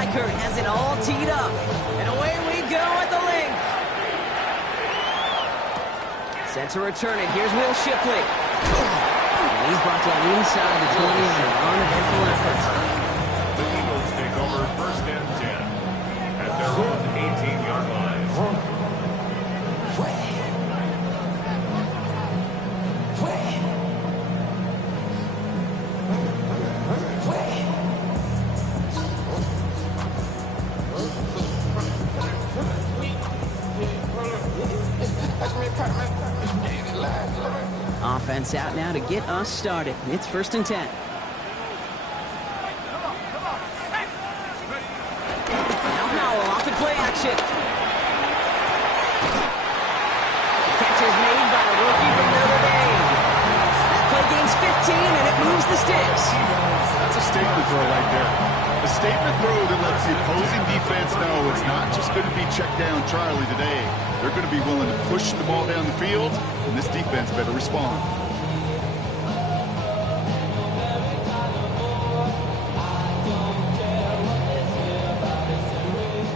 striker has it all teed up. And away we go at the link. Set to return it. Here's Will Shipley. And he's brought down inside the 20 on an uneventful effort. The Eagles take over first and 10 at their own 18-yard line. Offense out now to get us started. It's first and 10. Now Howell off the play action. Catch is made by a rookie from Notre Dame. That play gains 15 and it moves the sticks. That's a statement throw right there. A statement throw that lets the opposing defense know it's not just going to be check down Charlie today. They're going to be willing to push the ball down the field, and this defense better respond.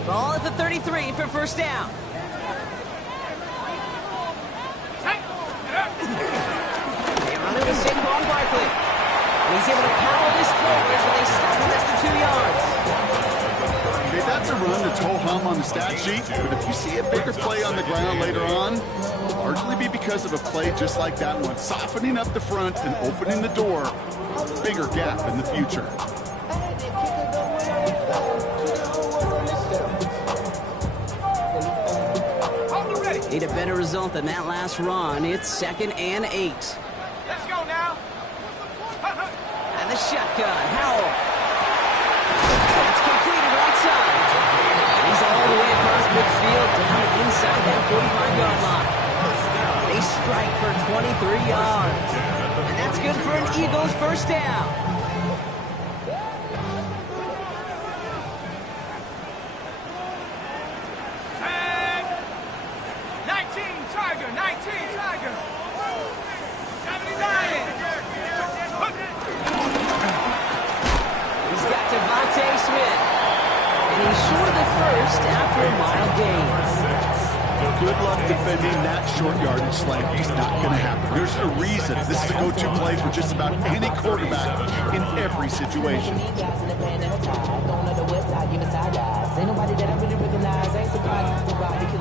Ball at the 33 for first down. They run it with Saquon Barkley. And he's able to power this forward when they stop him after 2 yards. Okay, that's a run that's ho-hum on the stat sheet, but if you see a bigger play on the ground later on, it'll largely be because of a play just like that one, softening up the front and opening the door, bigger gap in the future. Need a better result than that last run. It's 2nd and 8. Let's go now. And the shotgun, Howell. That's completed right side. He's all the way across midfield down inside that 45-yard line. They strike for 23 yards. And that's good for an Eagles first down. After a mile gain. Good luck defending that short yardage slant. It's not going to happen. There's a reason. This is a go-to play for just about any quarterback in every situation.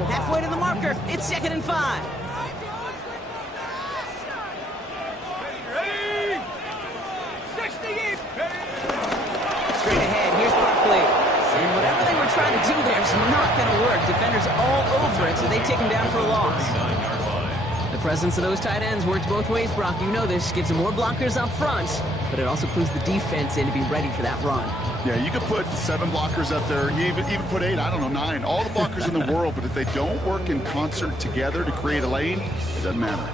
Halfway to the marker. It's 2nd and 5. Straight ahead. Here's Barkley. And whatever they were trying to do there is not going to work. Defenders all over it, so they take him down for a loss. The presence of those tight ends works both ways, Brock. You know this. Gives them more blockers up front, but it also clues the defense in to be ready for that run. Yeah, you could put 7 blockers up there. You even put 8, I don't know, 9. All the blockers in the world, but if they don't work in concert together to create a lane, it doesn't matter.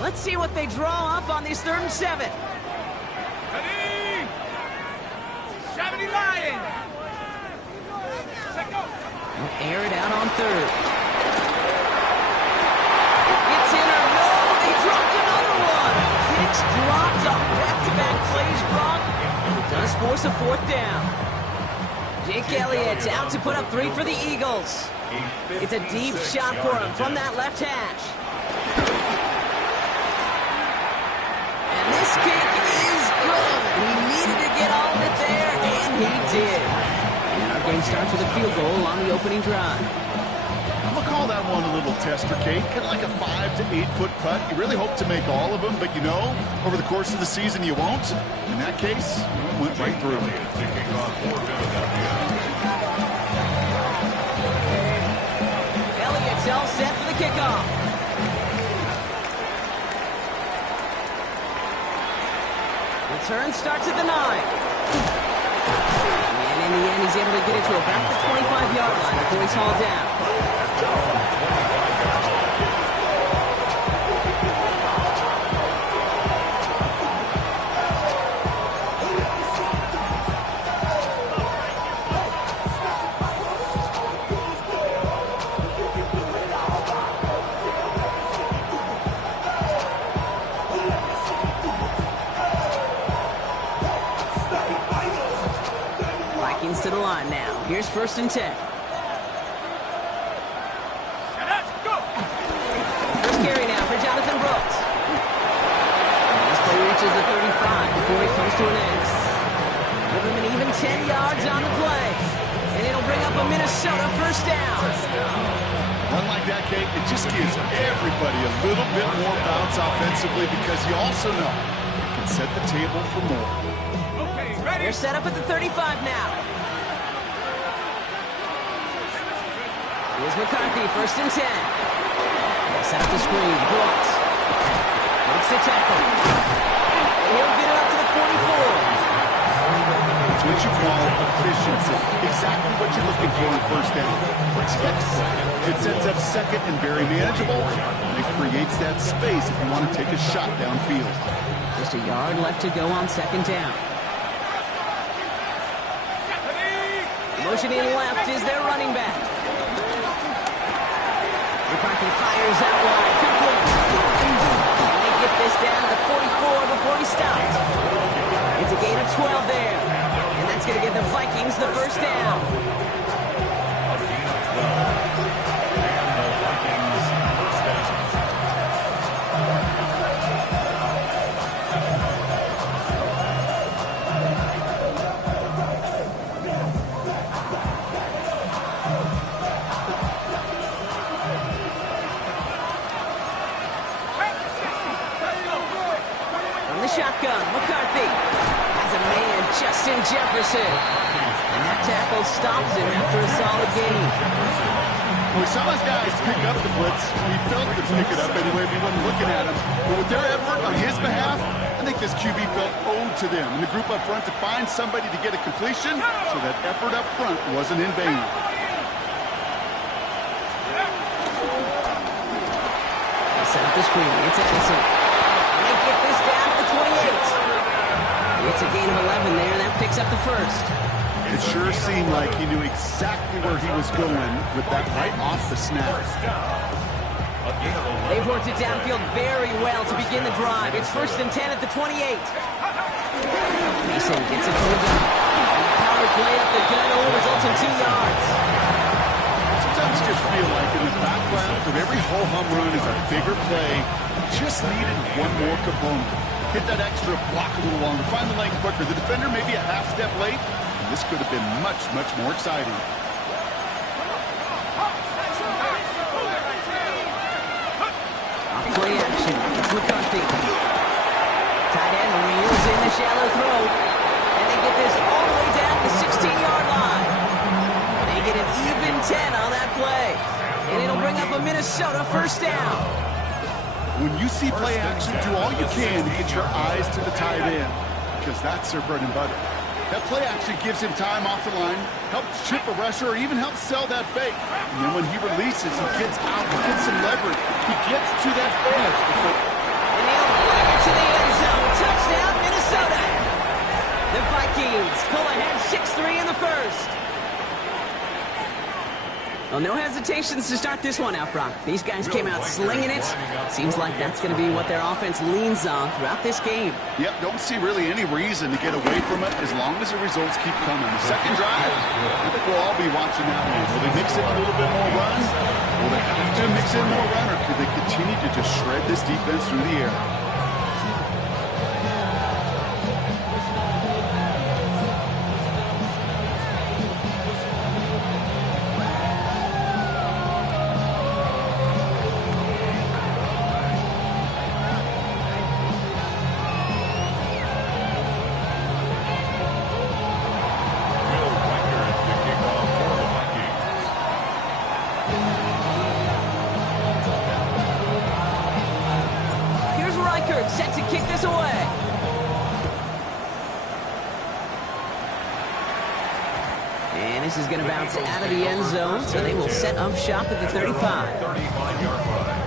Let's see what they draw up on this 3rd and 7. 70 Lions. They'll air it out on 3rd. It's in or no, they dropped another one. It's dropped on back-to-back plays, Brock. It does force a 4th down. Jake Elliott out to put up 3 for the Eagles. It's a deep shot for him from that left hash. And this kick is good. He needed to get all of it there, and he did. And our game starts with a field goal on the opening drive. I'm going to call that one a little tester, Kate. Kind of like a 5 to 8 foot putt. You really hope to make all of them, but you know, over the course of the season you won't. In that case, it went right through. Elliott's all set for the kickoff. Return starts at the 9. And in the end, he's able to get it to about the 25-yard line before he's hauled down. Here's 1st and 10. First carry now for Jonathan Brooks. And this play reaches the 35 before it comes to an end. Give him an even 10 yards on the play. And it'll bring up a Minnesota 1st down. Run like that, Kate, it just gives everybody a little bit more bounce offensively because you also know it can set the table for more. Okay, ready? They're set up at the 35 now. Here's McCarthy, 1st and 10. They set up the screen. Brooks makes the tackle. And he'll get it up to the 44. It's what you call efficiency. Exactly what you're looking for in 1st down. It sets up 2nd and very manageable, and it creates that space if you want to take a shot downfield. Just a yard left to go on 2nd down. Motioning left is their running back. McCarthy fires out wide. Complete. And they get this down to the 44 before he stops. It's a gain of 12 there. And that's going to give the Vikings the 1st down. Shotgun, McCarthy has a man, Justin Jefferson. And that tackle stops him after a solid gain. When some of those guys pick up the blitz, we felt to pick it up anyway, we wasn't looking at him. But with their effort on his behalf, I think this QB felt owed to them. And the group up front to find somebody to get a completion, so that effort up front wasn't in vain. They set up the screen. It's Edison. They get this down to the 28. It's a gain of 11 there. That picks up the 1st. It sure seemed like he knew exactly where he was going with that right off the snap. They've worked it downfield very well to begin the drive. It's 1st and 10 at the 28. Mason gets it to the gun. Power play up the gut only results in 2 yards. Sometimes you just feel like in the background of every ho-hum run is a bigger play. Just needed one more component. Hit that extra block a little longer. Find the lane quicker. The defender may be a half step late. And this could have been much, much more exciting. Off play action. It's McCarthy. Tight end reels in the shallow throw. And they get this all the way down to the 16-yard line. They get an even 10 on that play. And it'll bring up a Minnesota 1st down. When you see play action, do all you can to get your eyes to the tight end, because that's their bread and butter. That play action gives him time off the line, helps chip a rusher, or even helps sell that fake. And then when he releases, he gets out, he gets some leverage. He gets to that edge. And he'll bring it to the end zone. Touchdown, Minnesota. The Vikings pull ahead 6-3 in the 1st. Well, no hesitations to start this one out, Brock. These guys came out slinging it. Seems like that's going to be what their offense leans on throughout this game. Yep, don't see really any reason to get away from it as long as the results keep coming. The 2nd drive, I think we'll all be watching that one. Will they mix in a little bit more run? Will they have to mix in more run, or could they continue to just shred this defense through the air? Set to kick this away. And this is going to bounce out of the end zone, so they will set up shop at the 35. 35-yard line.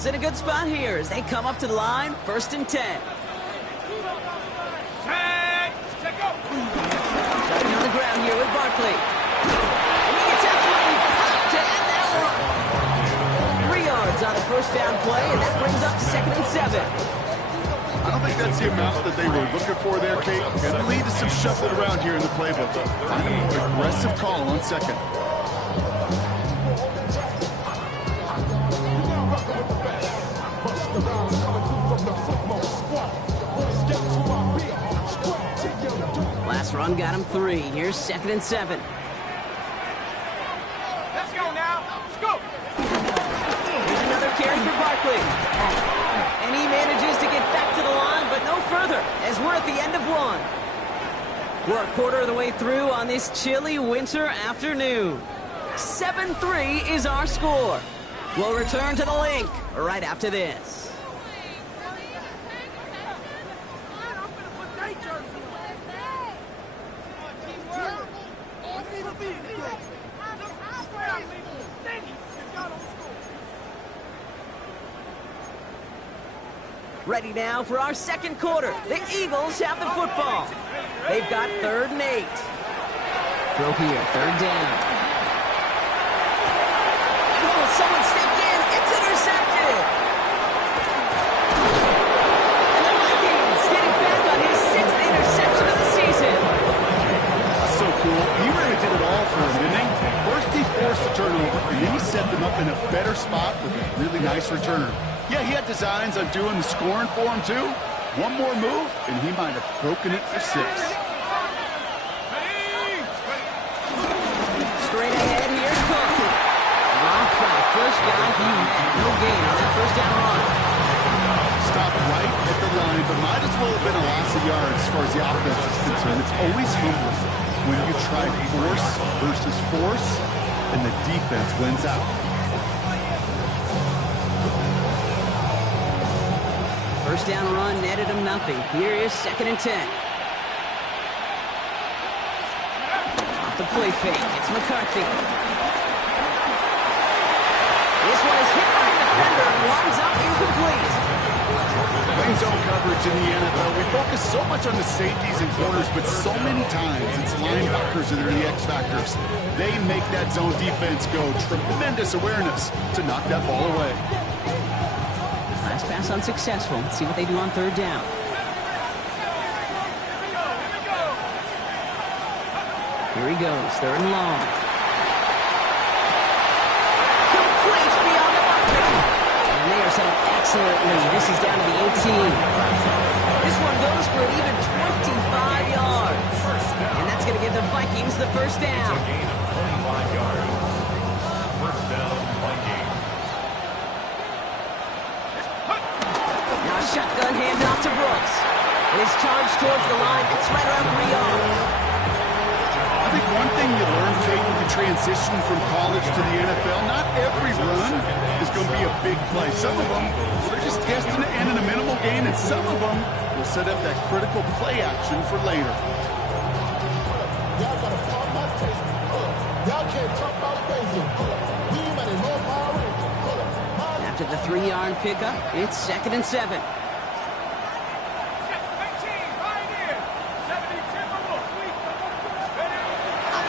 Eagles in a good spot here as they come up to the line, 1st and 10. Check go. Starting on the ground here with Barkley. And he gets absolutely popped to end that one. 3 yards on the first down play, and that brings up 2nd and 7. I don't think that's the amount that they were looking for there, Kate. Going to lead to some shuffling around here in the playbook. Find a more aggressive call on 2nd. Last run got him 3. Here's 2nd and 7. Let's go now. Let's go. Here's another carry for Barkley. And he manages to get back to the line, but no further, as we're at the end of 1. We're a quarter of the way through on this chilly winter afternoon. 7-3 is our score. We'll return to the link right after this. Ready now for our 2nd quarter. The Eagles have the football. They've got 3rd and 8. Throw here, 3rd down. Oh, someone stepped in. It's intercepted. And the Vikings getting back on his 6th interception of the season. That's so cool. He really did it all for him, didn't he? First he forced the turnover, and then he set them up in a better spot with a really nice returner. Yeah, he had designs on doing the scoring for him, too. One more move, and he might have broken it for 6. Straight ahead, here's Cook. Rocked by the first guy he met. No gain on that 1st down run. Stopped right at the line, but might as well have been a loss of yards as far as the offense is concerned. It's always humbling when you try force versus force, and the defense wins out. 1st down run netted him nothing. Here is 2nd and 10. Off the play fake, it's McCarthy. This one is hit by a defender and winds up incomplete. Playing zone coverage in the NFL, we focus so much on the safeties and corners, but so many times it's linebackers that are the X factors. They make that zone defense go tremendous awareness to knock that ball away. Last pass unsuccessful. Let's see what they do on 3rd down. Here he goes, 3rd and long. Complete beyond the mark. And they are set up excellently. This is down to the 18. This one goes for an even 25 yards. And that's going to give the Vikings the 1st down. It's a gain of 25 yards. 1st down, Vikings. Shotgun handoff to Brooks. It is charged towards the line. It's right around 3 yards. I think one thing you learn, Kate, with the transition from college to the NFL, not every run is going to be a big play. Some of them, they're just destined to end in a minimal gain, and some of them will set up that critical play action for later. Y'all got to pop my taste. Y'all can't talk about basic. We ain't got no power. After the 3-yard pickup, it's 2nd and 7.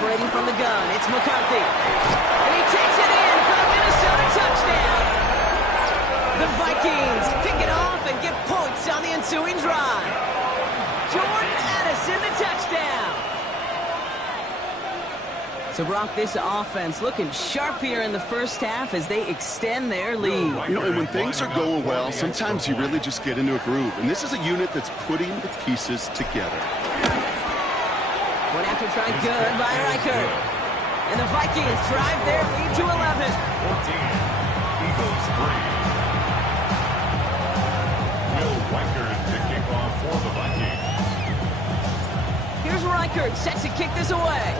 Operating from the gun, it's McCarthy. And he takes it in for the Minnesota touchdown. The Vikings pick it off and get points on the ensuing drive. Jordan Addison, the touchdown. So, Brock, this offense looking sharp here in the 1st half as they extend their lead. You know, and when things are going well, sometimes you really just get into a groove. And this is a unit that's putting the pieces together. One after try good by Reichert. And the Vikings drive their lead to 11. 14. Eagles 3. Will Reichert to kick off for the Vikings. Here's Reichert set to kick this away.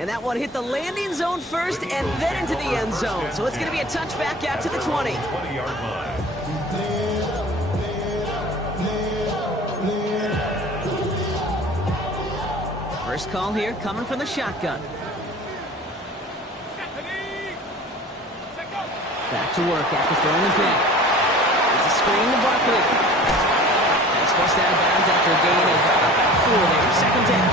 And that one hit the landing zone first and then into the end zone. So it's going to be a touchback out to the 20. 20-yard line. First call here coming from the shotgun. Back to work after throwing the pick. It's a screen to Barkley. That's forced out of bounds after a gain of about 4 there. Second down.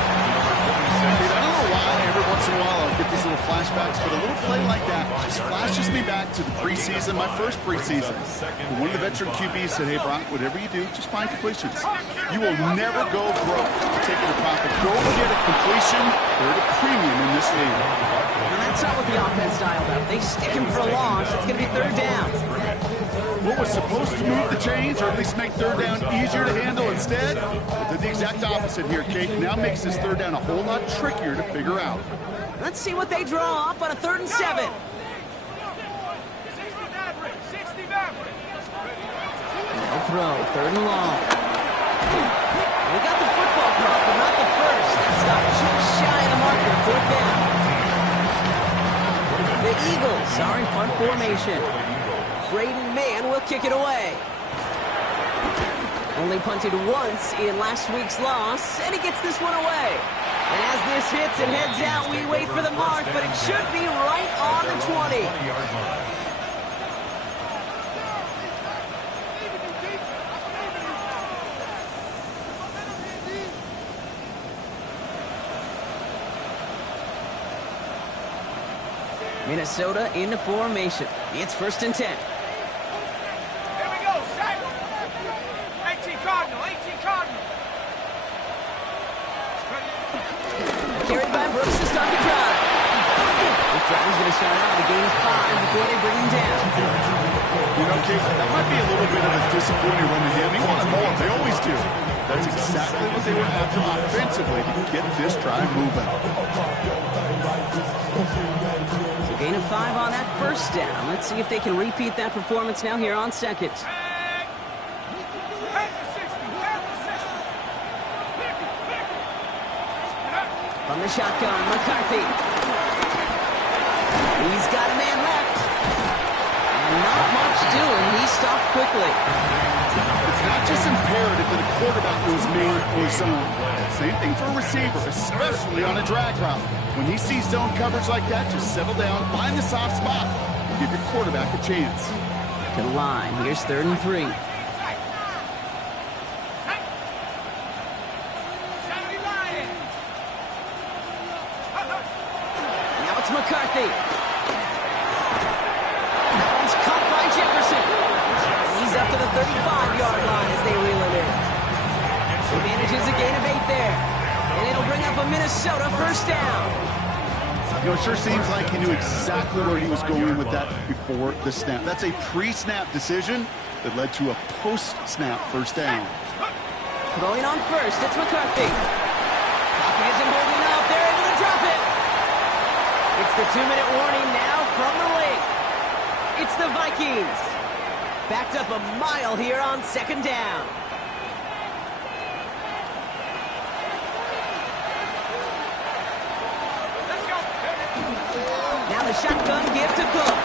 Dude, I don't know why every once in a while I'll get these little flashbacks, but a little play like that just flashes me back to the preseason, my first preseason. And one of the veteran QBs said, hey, Brock, whatever you do, just find completions. You will never go broke taking a profit. Go get a completion. They're at a premium in this league. And that's not what the offense dialed up. They stick him for a launch. It's going to be third down. What was supposed to move the chains, or at least make third down easier to handle instead, did the exact opposite here, Kate. Now makes this third down a whole lot trickier to figure out. Let's see what they draw up on a 3rd and 7. 60 Maverick. No throw, 3rd and long. We got the football prop, but not the first. That's not just shy of the marker. 4th down. The Eagles are in punt formation. Braden Mann will kick it away. Only punted once in last week's loss, and he gets this one away. And as this hits and heads out, we wait for the mark, but it should be right on the 20. Minnesota into formation. It's 1st and 10. Here we go, set. 18 Cardinal, 18 Cardinal. Carried by Brooks to start the drive. This drive is going to start out with a gain of 5 before they bring him down. You know, Kate, that might be a little bit of a disappointing run to him. He wanted more. They always do. That's exactly what they were after offensively to get this drive moving. So gain of 5 on that 1st down. Let's see if they can repeat that performance now here on 2nd. From the shotgun, McCarthy. He's got a man left. And not much doing. He stopped quickly. It's not just imperative that a quarterback knows man or zone. Same thing for a receiver, especially on a drag route. When he sees zone coverage like that, just settle down, find the soft spot, and give your quarterback a chance. To the line. Here's 3rd and 3. Now it's McCarthy. That one's caught by Jefferson. He's up to the 35-yard line as they reel it in. He manages a gain of 8 there. And it'll bring up a Minnesota 1st down. You know, it sure seems like he knew exactly where he was going with that before the snap. That's a pre-snap decision that led to a post-snap 1st down. Throwing on 1st, it's McCarthy. Clock isn't holding up. They're able to drop it. It's the 2-minute warning now from the wing. It's the Vikings. Backed up a mile here on 2nd down. Now the shotgun give to Cook.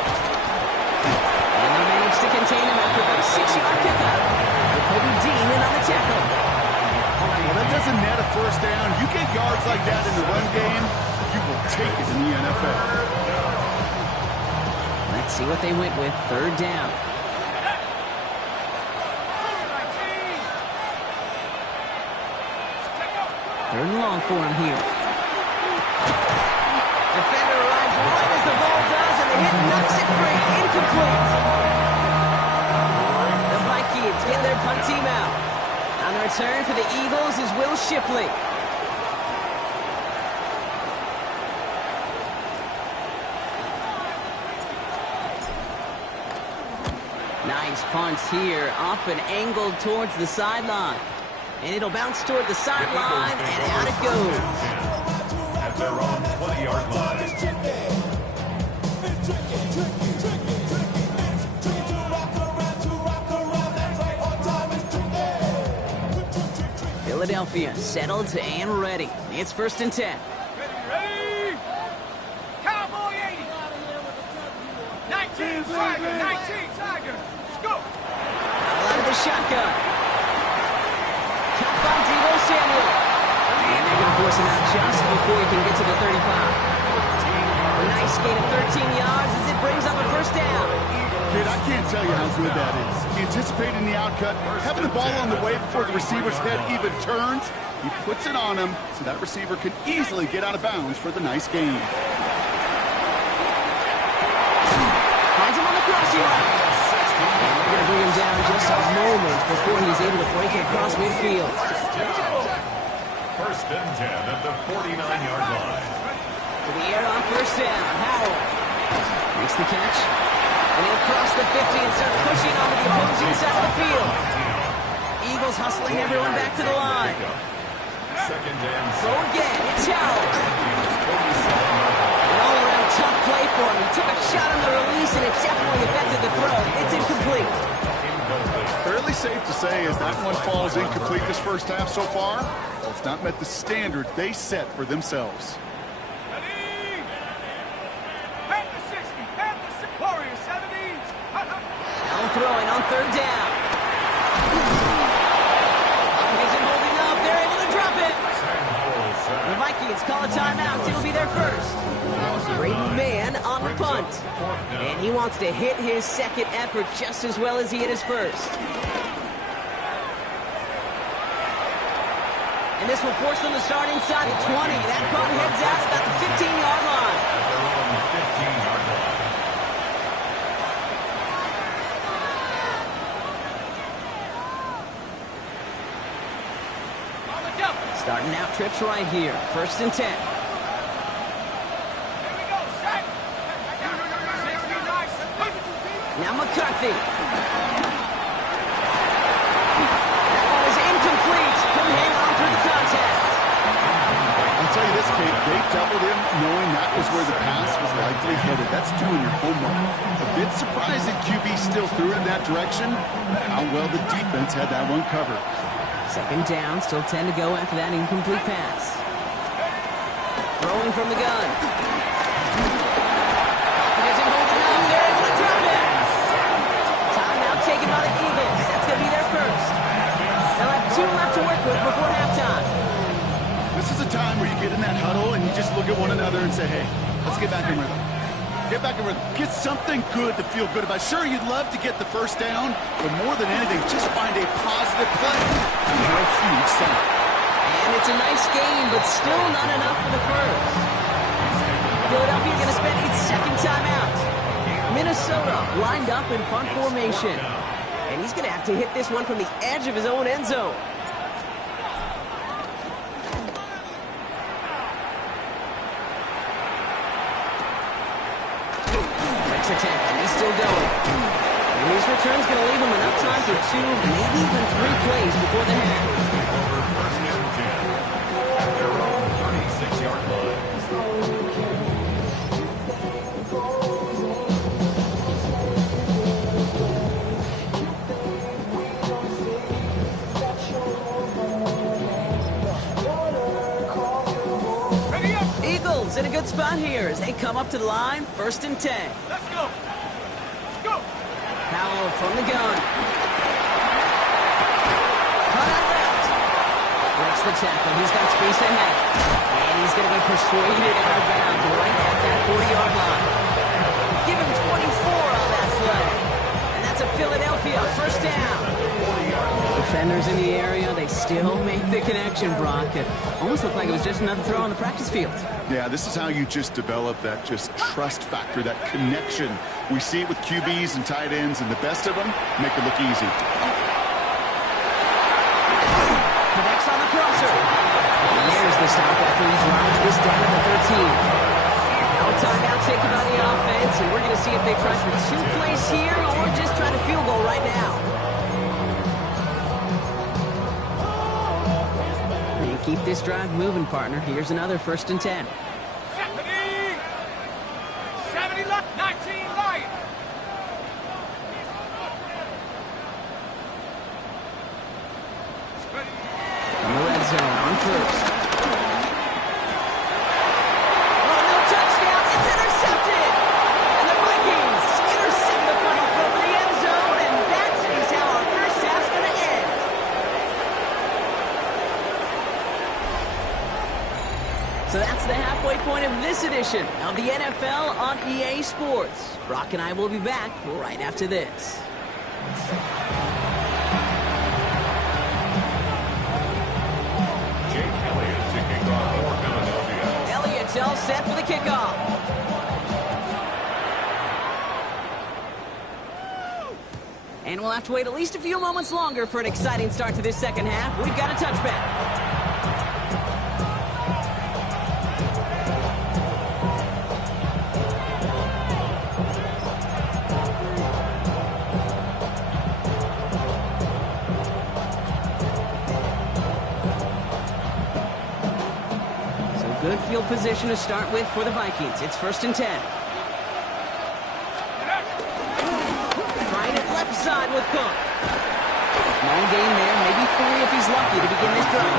And they manage to contain him after about a 6-yard pickup. With Kobe Dean in on the tackle. Well, that doesn't net a 1st down. You get yards like that in the run game, you will take it in the NFL. Let's see what they went with. 3rd down. 3rd and long for him here. Defender arrives right as the ball does, and the hit knocks it free. Incomplete. The Vikings get their punt team out. On the return for the Eagles is Will Shipley. Nice punt here, up and angled towards the sideline. And it'll bounce toward the sideline, and out it goes. At their own 20-yard line. Philadelphia settled and ready. It's 1st and 10. Ready? Cowboy 80. 19 Tiger, 19 Tiger. Let's go. Out of the shotgun. Caught by Deebo Samuel. And they're going to force him out just before he can get to the 35. A nice gain of 13 yards as it brings up a 1st down. kid, I can't tell you how good that is. Anticipating the outcut, having the ball on the way before the receiver's head even turns, he puts it on him so that receiver can easily get out of bounds for the nice gain. Finds him on the crossing route. And they're going to bring him down just a moment before he's able to break it across midfield. First and 10 at the 49-yard line. To the air on first down. Howell makes the catch. And he'll cross the 50 and start pushing onto the opposing side of the field. Eagles hustling everyone back to the line. Second and Throw again. It's Howell. An all-around tough play for him. He took a shot on the release, and it definitely affected the throw. It's incomplete. Fairly safe to say as that one falls incomplete this first half so far, well, it's not met the standard they set for themselves. Ready? Head to 60. Head to 60. Warriors 70s. Now throwing on third down. Isn't holding up. They're able to drop it. The Vikings call a timeout. It'll be their first. Great man on the punt. And he wants to hit his second effort just as well as he hit his first. And this will force them to start inside the 20. That punt heads out about the 15-yard line. At their own 15-yard line. On the jump. Starting out trips right here. First and 10. Here we go. Set. 60 nice. Now McCarthy. That one is incomplete. Couldn't hang on through the contact. I'll tell you this, Kate, they doubled him knowing that was where the pass was likely headed. That's doing your homework. A bit surprising QB still threw it in that direction, but how well the defense had that one covered. Second down, still 10 to go after that incomplete pass. Throwing from the gun. It isn't holding up. They're able to drop it. Timeout taken by the Eagles. That's going to be their first. They'll have 2 left to work with before halftime. This is a time where you get in that huddle and you just look at one another and say, hey, let's get back in rhythm. Get back in rhythm. Get something good to feel good about. Sure, you'd love to get the first down, but more than anything, just find a positive play. You're a huge sign. And it's a nice game, but still not enough for the first. Philadelphia going to spend its second timeout. Minnesota lined up in punt formation. And he's going to have to hit this one from the edge of his own end zone. Makes a tackle. He's still going. And his return's going to leave him enough time for 2, maybe even 3 plays before the half. Over first and 10 at their own 36-yard line. Ready up. Eagles in a good spot here as they come up to the line. First and 10. Let's go. Let's go. Howell from the gun. Cut out left. Breaks the tackle. He's got space ahead. And he's going to be persuaded out of bounds right at that 40-yard line. Give him 24 on that play. And that's a Philadelphia first down. Defenders in the area, they still make the connection, Brock. It almost looked like it was just another throw on the practice field. Yeah, this is how you just develop that just trust factor, that connection. We see it with QBs and tight ends, and the best of them make it look easy. Connects on the crosser. And there's the stop after he drives this down to the 13. Now a timeout taken by the offense, and we're going to see if they try for 2 plays here or just try to field goal right now. And keep this drive moving, partner. Here's another first and 10. 70 left. 19 Lions. In the red zone on first. Oh, no touchdown. It's intercepted. And the Vikings intercept the final throw for the end zone, and that is how our first half's going to end. So that's the halfway point of this edition of the NFL on EA Sports. Brock and I will be back right after this. Jake Elliott to kick off for Philadelphia. Elliott's all set for the kickoff. And we'll have to wait at least a few moments longer for an exciting start to this second half. We've got a touchback. Good field position to start with for the Vikings. It's 1st and 10. Trying it left side with Cook. Small gain there, maybe 3 if he's lucky to begin this drive.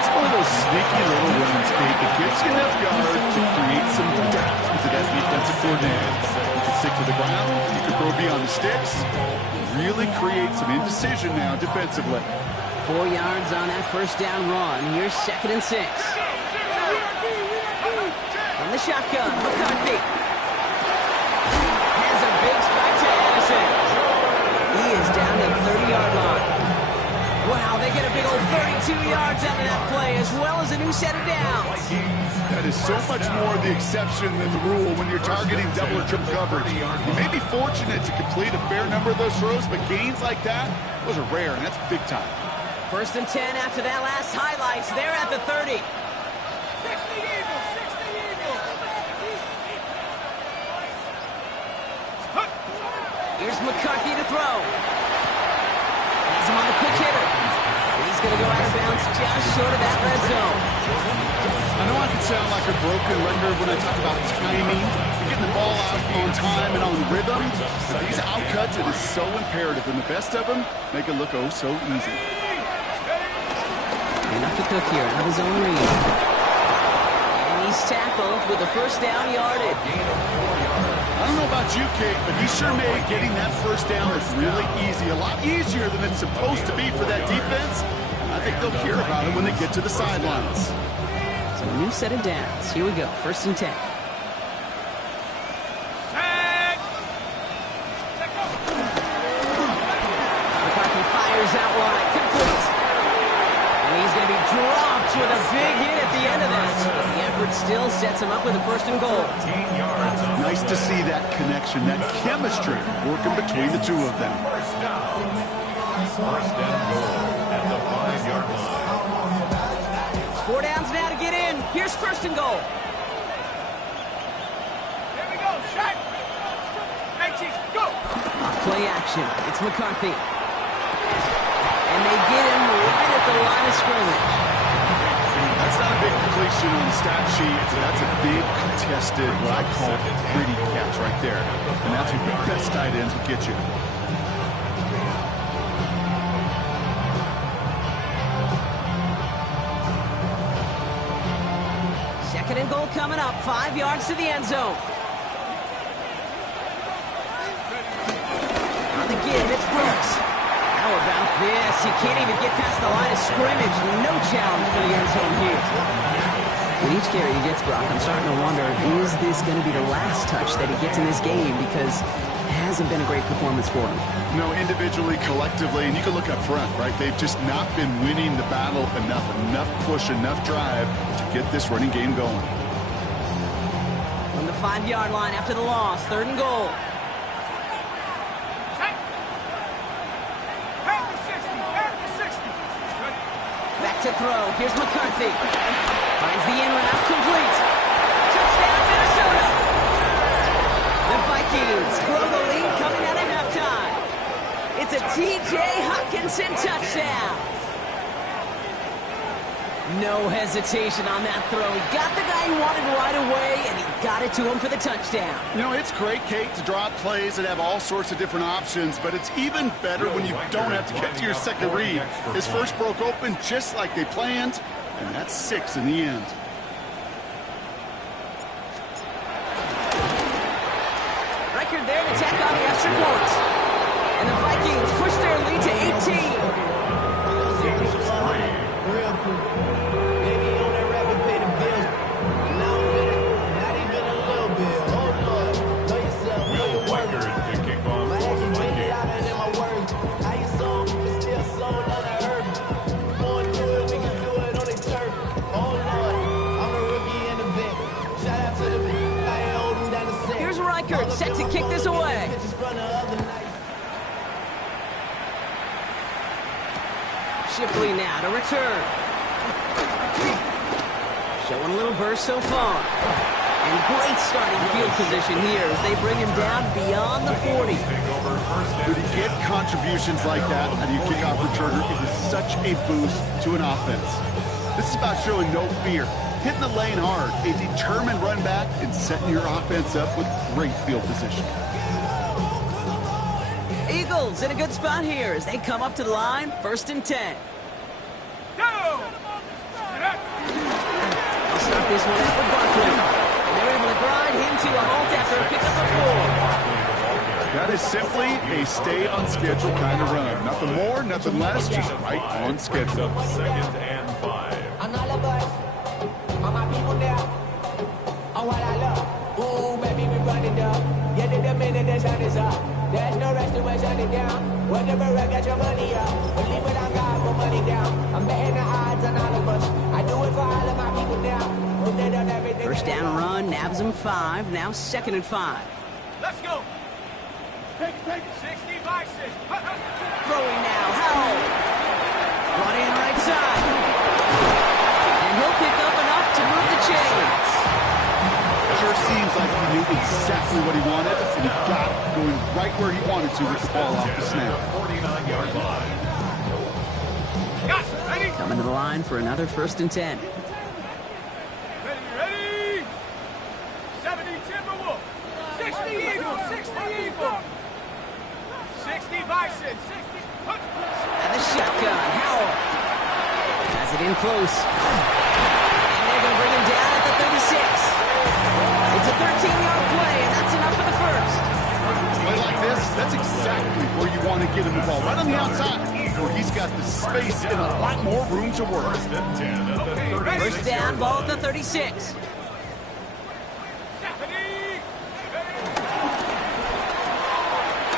It's one of those sneaky little runs, Kate, that gives you enough yards to create some depth into that defensive coordinator. You can stick to the ground, you can throw beyond the sticks, really create some indecision now defensively. 4 yards on that first down run. Here's 2nd and 6. From the shotgun, McCarthy has a big strike to Anderson. He is down to the 30-yard line. Wow, they get a big old 32 yards out of that play, as well as a new set of downs. That is so much more the exception than the rule when you're targeting double or triple coverage. You may be fortunate to complete a fair number of those throws, but gains like that, those are rare, and that's big time. 1st and 10 after that last highlights. They're at the 30. 60 Eagles, 60 Eagles. Here's McCarthy to throw. Has him on the quick hitter. He's going to go out of bounds just short of that red zone. I know I can sound like a broken record when I talk about timing, getting the ball out on time and on rhythm. But these outcuts, it is so imperative, and the best of them make it look oh so easy. Enough to Cook here, out of his own read. And he's tackled with a first down yardage. I don't know about you, Kate, but he sure made getting that first down look really easy. A lot easier than it's supposed to be for that defense. I think they'll hear about it when they get to the sidelines. So a new set of downs. Here we go, 1st and 10. McCarthy fires out wide, complete. He's going to be dropped with a big hit at the end of that. The effort still sets him up with a 1st and goal. Nice to see that connection, that chemistry working between the two of them. First and goal at the 5-yard line. 4 downs now to get in. Here's 1st and goal. Here we go, shot. 18, go. Off play action. It's McCarthy. And they get him right at the line of scrimmage. That's not a big completion on the stat sheet. That's a big contested, what I call pretty catch right there. And that's what the best tight ends will get you. Second and goal coming up. 5 yards to the end zone. On the give, it's Brooks. How about this? He can't even get past the line of scrimmage. No challenge for the end zone here. With each carry he gets, Brock, I'm starting to wonder, is this going to be the last touch that he gets in this game? Because it hasn't been a great performance for him. You know, individually, collectively, and you can look up front, right? They've just not been winning the battle enough push, enough drive to get this running game going. From the 5-yard line after the loss, 3rd and goal. Back to throw. Here's McCarthy. Finds the in route, complete. Touchdown, Minnesota. The Vikings grow the lead coming out of halftime. It's a T.J. Hockenson touchdown. No hesitation on that throw. He got the guy he wanted right away, and he got it to him for the touchdown. You know, it's great, Kate, to draw up plays that have all sorts of different options, but it's even better when you don't have to get to your second read. His first broke open just like they planned, and that's 6 in the end. Record there to tack on the extra points. And the Vikings push their lead to 18. Maybe on that rapid pay to Shipley now to return. Showing a little burst so far. And great starting field position here as they bring him down beyond the 40. When you get contributions like that out of your kickoff returner, it is such a boost to an offense. This is about showing no fear, hitting the lane hard, a determined run back, and setting your offense up with great field position. Eagles in a good spot here as they come up to the line, 1st and 10. Go! They'll start this one out with Barkley. And they're able to grind him to a halt after a pickup of 4. That is simply a stay on schedule kind of run. Nothing more, nothing less, just right on schedule. 2nd and 5. I'm all about all my people now. On what I love. Ooh, baby, we running down. Get it the minute the sun is up. There's no rest to shut it down. Whatever, I got your money up. Believe it on God, put money down. I'm betting the odds on all of us. I do it for all of my people now. Who did on everything. First down run, nabs him 5, now 2nd and 5. Let's go. Take it. 60 by 6. Throwing now, Howell. Brought in right side. And he'll pick up enough to move the chains. Sure seems like he knew exactly what he wanted, and he got it going right where he wanted to with the ball off the snap. 49-yard line. Yes, ready? Coming to the line for another 1st and 10. Ready? 70 Timberwolves. 60 Eagles. 60 Eagles. 60 Bison. 60. And the shotgun, Howell. Has it in close. And they're going to bring him down at the 36. It's a 13-yard play, and that's enough for the 1st. Play like this, that's exactly where you want to get him the ball, right on the outside, where he's got the space and a lot more room to work. 1st and 10 at the 36. First down, ball at the 36.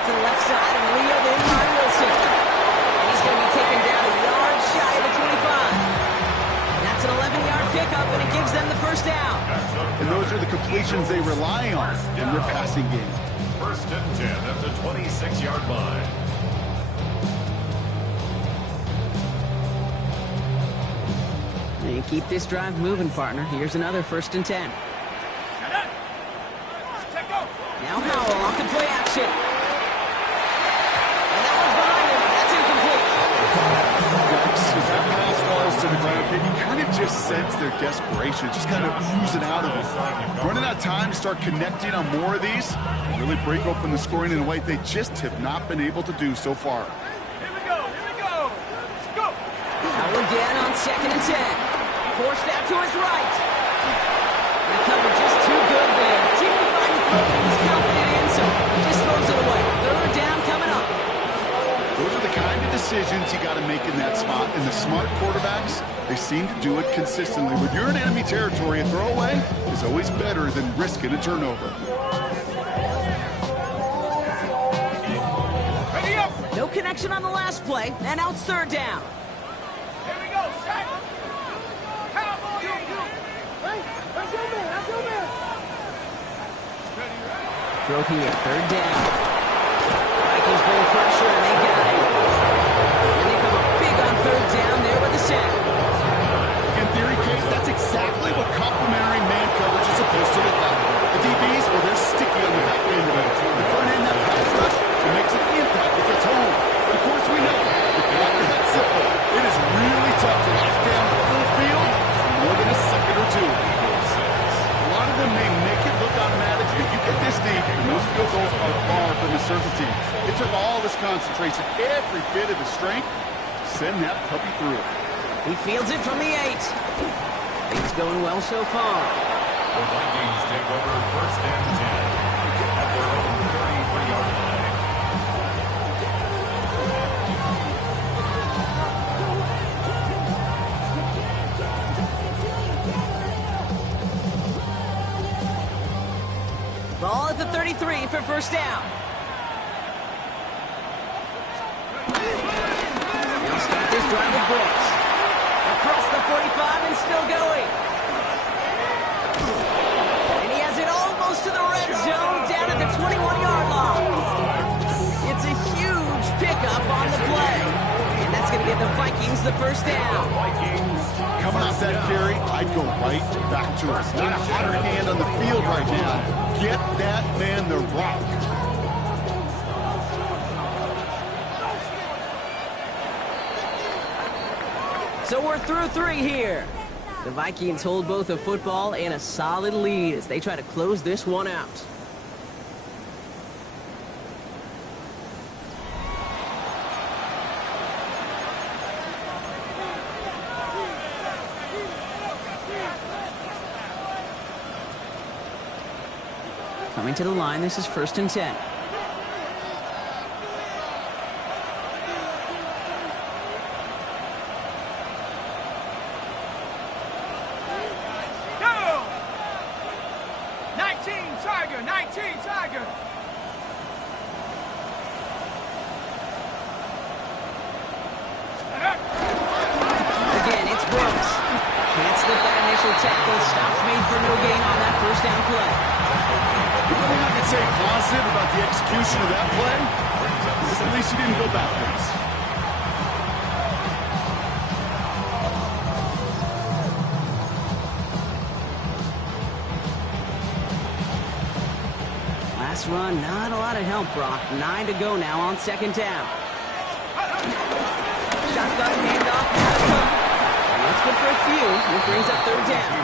To the left side, and reeled in by Wilson. And he's going to be taken down a yard shy of the 25. That's an 11-yard pickup, and it gives them the 1st down. And those are the completions they rely on in their passing game. 1st and 10 at the 26-yard line. And you keep this drive moving, partner. Here's another 1st and 10. Now Howell off the play action. And that one's behind him. That's incomplete. As that pass falls to the ground, you kind of just sense their desperation, just kind of oozing out of it. Running out of time to start connecting on more of these, and really break open the scoring in a way they just have not been able to do so far. Here we go. Go. Howell again on 2nd and 10. Forced out to his right. The cover just too good there. Didn't find the throw that he was confident in, so just throws it away. 3rd down coming up. Those are the kind of decisions you got to make in that spot. And the smart quarterbacks, they seem to do it consistently. When you're in enemy territory, a throwaway is always better than risking a turnover. Ready up. No connection on the last play, and now it's 3rd down. Here we go. Sack. Cowboy Eagles. Throw here, 3rd down. Vikings bring pressure, and they got it. And they come up big on 3rd down there with the sack. In theory, Kate, that's exactly what complementary man coverage is supposed to look like. The DBs, well, they're sticky on the back end of it. The front end, that pass rush, it makes an impact if it's home. Of course, we know, if you're not that simple, it is really tough to lock down the full field for more than a second or two. A lot of them may make it look automatic, but you get this deep, and those field goals are far from a certainty. It took all his concentration, every bit of his strength, to send that puppy through. He fields it from the 8. Things going well so far. The Vikings take over 1st and 10 at their own 33-yard line. Ball at the 33 for 1st down. They'll start this drive with Brooks. Across the 45 and still going. And he has it almost to the red zone down at the 21-yard line. It's a huge pickup on the play. And that's going to get the Vikings the first down. Vikings. Coming off that carry, I'd go right back to it. Not a hotter hand on the field right now. Get that man the rock. So we're through 3 here. The Vikings hold both a football and a solid lead as they try to close this one out. Coming to the line, this is 1st and 10. Go! 19 Tiger, 19 Tiger. Again, it's Brooks. Can't slip that initial tackle. Stops made for no gain on that first down play. The only thing I can say positive about the execution of that play is at least he didn't go backwards. Last run, not a lot of help, Brock. 9 to go now on 2nd down. Shotgun handoff. And that's good for a few. It brings up 3rd down.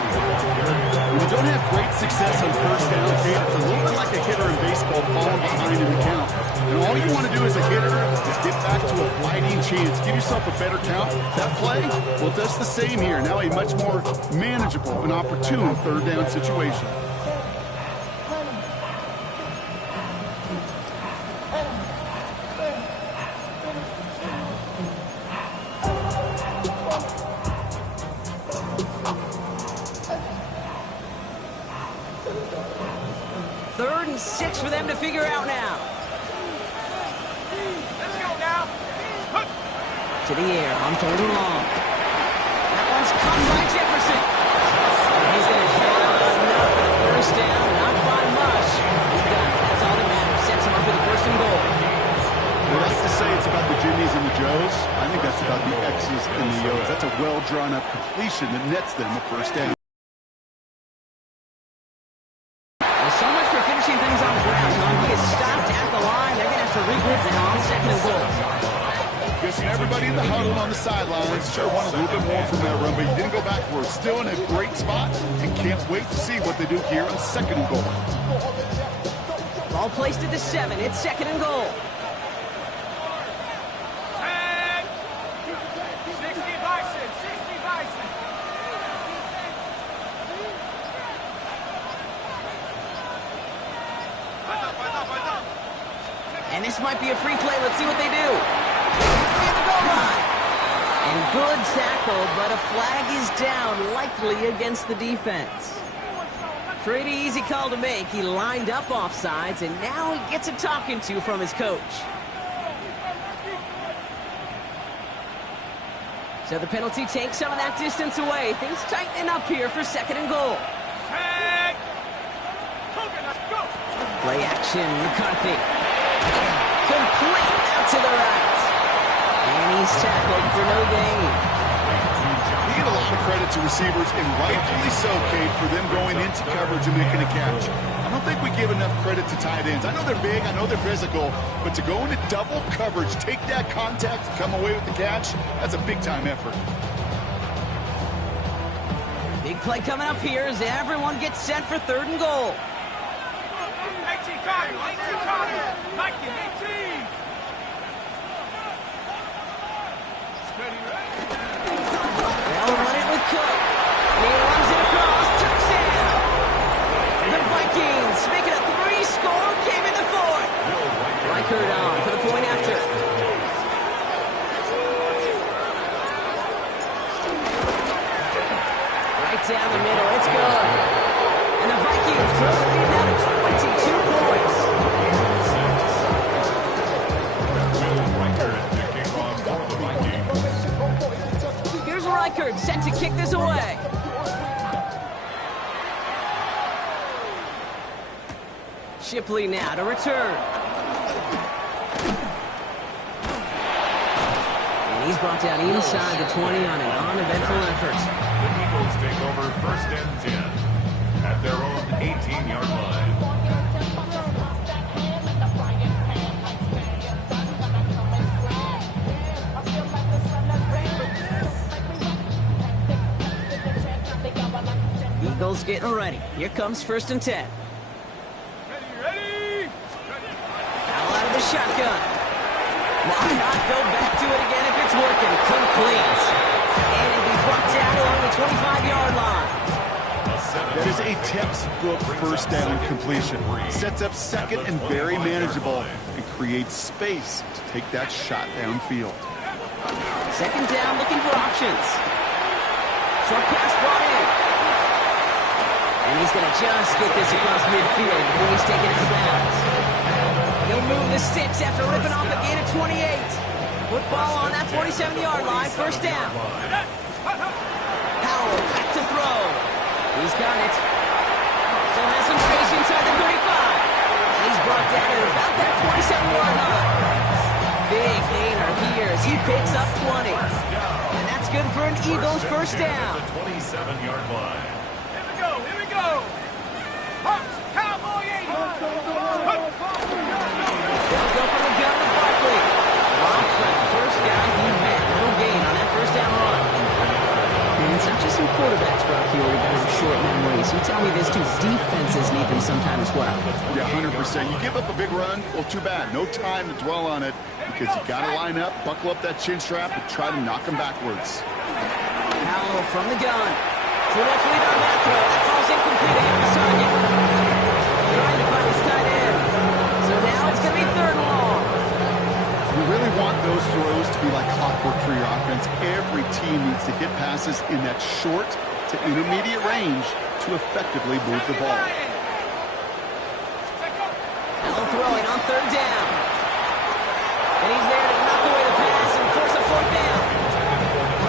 When you don't have great success on 1st down, Kate, it's a little bit like a hitter in baseball falling behind in the count. And all you want to do as a hitter is get back to a fighting chance. Give yourself a better count. That play, well, does the same here. Now a much more manageable and opportune 3rd down situation. Third and 6 for them to figure out now. Let's go now. To the air on 3rd and long. That one's caught by Jefferson. And he's going to have enough for the first down. Not by much. He got it. That's all that matters. Sets him up with the 1st and goal. We like to say it's about the Jimmies and the Joes. I think that's about the X's and the O's. That's a well-drawn-up completion that nets them the 1st down. So much for finishing things on the ground, Tom. He is stopped at the line. They're going to have to regroup now on 2nd and goal. Guessing everybody in the huddle on the sidelines sure wanted a little bit more from that run, but he didn't go backwards. Still in a great spot and can't wait to see what they do here on 2nd and goal. Ball placed at the 7. It's 2nd and goal. 60 Bison, 60 Bison. And this might be a free play. Let's see what they do. And the goal line. And good tackle, but a flag is down, likely against the defense. Pretty easy call to make. He lined up offsides, and now he gets a talking to from his coach. So the penalty takes some of that distance away. Things tightening up here for 2nd and goal. Play action, McCarthy. Complete out to the right. And he's tackled for no gain. We get a lot of credit to receivers, and rightfully so, Kate, for them going into coverage and making a catch. I don't think we give enough credit to tight ends. I know they're big, I know they're physical, but to go into double coverage, take that contact, and come away with the catch, that's a big-time effort. Big play coming up here as everyone gets set for 3rd and goal. 18 Cardinal, 18 Cardinal. Mikey, 18. They'll run it with Cook. And he runs it across. Touchdown. The Vikings make it a 3-score game in the 4th. Reichert on for the point after. Right down the middle. It's good. And the Vikings grow the lead now to 22 points. Here's Reichert set to kick this away. Shipley now to return. And He's brought down inside the 20 on an uneventful effort. The Eagles take over first and 10 at their own 18-yard line. Eagles getting ready. Here comes first and 10. Ready? Out of the shotgun. Why not go back to it again if it's working? Complete. And it'll be brought down along the 25-yard line. That is a textbook first down completion. Sets up second and very manageable and creates space to take that shot downfield. Second down, looking for options. Short pass brought in. And he's going to just get this across midfield before he's taken out of bounds. He'll move the sticks after ripping off a gain of 28. Football on that 47-yard line, first down. Howell back to throw. He's got it. Still has some space inside the 35. And he's brought down at about that 27-yard line. Big gainer here as he picks up 20. And that's good for an Eagles first down. The 27-yard line. Here we go. Hawks, Cowboy Eagles. They'll go for the gun with Barkley. Drops for the first guy he met. No gain on that first down run. And it's not just some quarterbacks, Brock, here who got short memories. You tell me this too. Defenses need them sometime as well. Yeah, 100%. You give up a big run, well, too bad. No time to dwell on it because you got to line up, buckle up that chin strap, and try to knock them backwards. Howell from the gun. Too much lead on that throw. That ball's incomplete ahead of the target. Trying to find his tight end. So now it's going to be third and long. You really want those throws to be like clockwork for your offense. Every team needs to hit passes in that short to intermediate range to effectively move the ball. Howell throwing on third down. And he's there to knock away the pass and force a fourth down.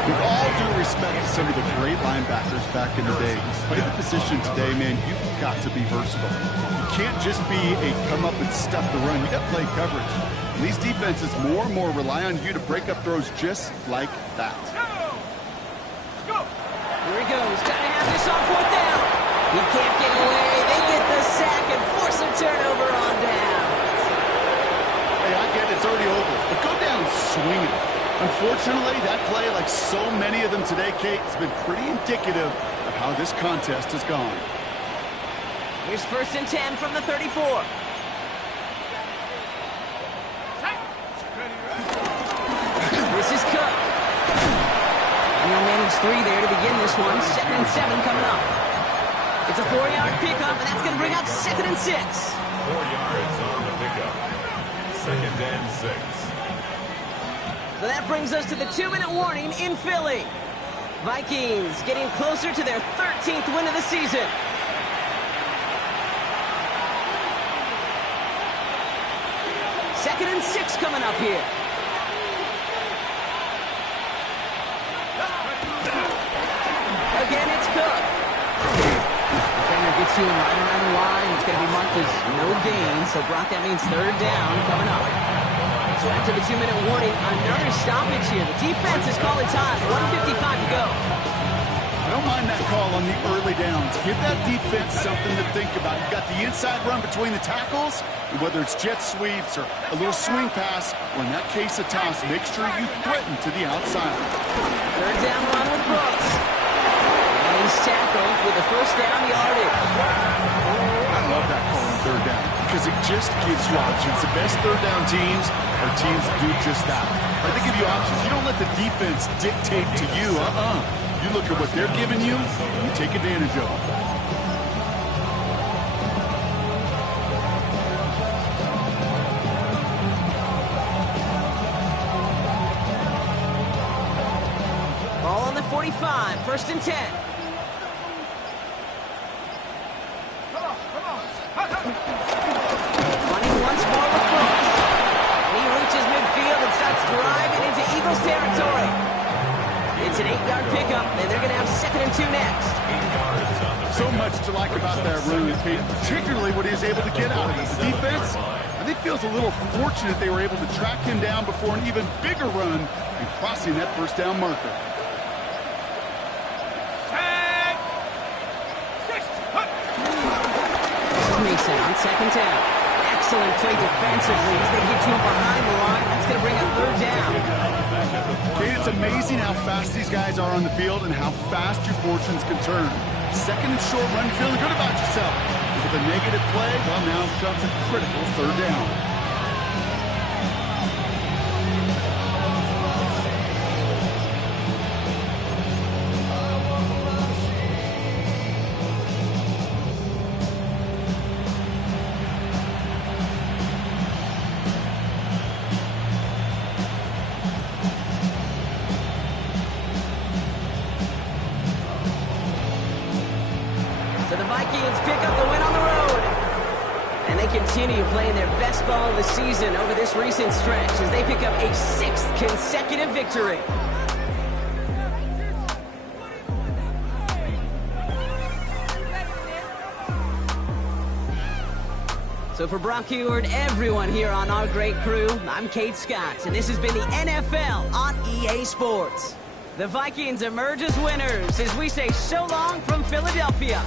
With all due respect to some of the great linebackers back in the day, to play the position today, man, you've got to be versatile. You can't just be a come up and stuff the run. You got to play coverage. And these defenses more and more rely on you to break up throws just like that. Here he goes. Got to have this on fourth down. He can't get away. They get the sack and force a turnover on down. Hey, I get it. It's already over. But go down swinging. Unfortunately, that play, like so many of them today, Kate, has been pretty indicative of how this contest has gone. Here's first and 10 from the 34. This is Cook. And he'll manage 3 there to begin this one. 2nd and 7 coming up. It's a 4-yard pickup, and that's going to bring up 2nd and 6. 4 yards on the pickup. 2nd and 6. So that brings us to the 2-minute warning in Philly. Vikings getting closer to their 13th win of the season. Second and 6 coming up here. Again, it's Cook. Defender gets to him right around the line. It's going to be marked as no gain. So, Brock, that means third down coming up. So after the 2-minute warning, another stoppage here. The defense is calling time. 1:55 to go. I don't mind that call on the early downs. Give that defense something to think about. You've got the inside run between the tackles, and whether it's jet sweeps or a little swing pass, or in that case a toss, make sure you threaten to the outside. Third down run with Brooks. And he's tackled with the first down yardage. I love that call on third down because it just gives you options. The best third down teams are teams that do just that. Right? They give you options. You don't let the defense dictate to you. You look at what they're giving you, and you take advantage of it. Ball on the 45, 1st and 10. Running once more with Brooks. He reaches midfield and starts driving into Eagles territory. It's an 8-yard pickup, and they're going to have 2nd and 2 next. So much to like about that run, particularly what he was able to get out of it. The defense, I think, feels a little fortunate they were able to track him down before an even bigger run and crossing that first down marker. Mason on second down. Excellent play defensively as they get to him behind the line. That's going to bring up third down. Kate, it's amazing how fast these guys are on the field and how fast your fortunes can turn. Second and short run, feeling good about yourself. With a negative play, well, now comes a critical third down. So the Vikings pick up the win on the road. And they continue playing their best ball of the season over this recent stretch as they pick up a 6th consecutive victory. So for Brock Heward, everyone here on our great crew, I'm Kate Scott, and this has been the NFL on EA Sports. The Vikings emerge as winners as we say so long from Philadelphia.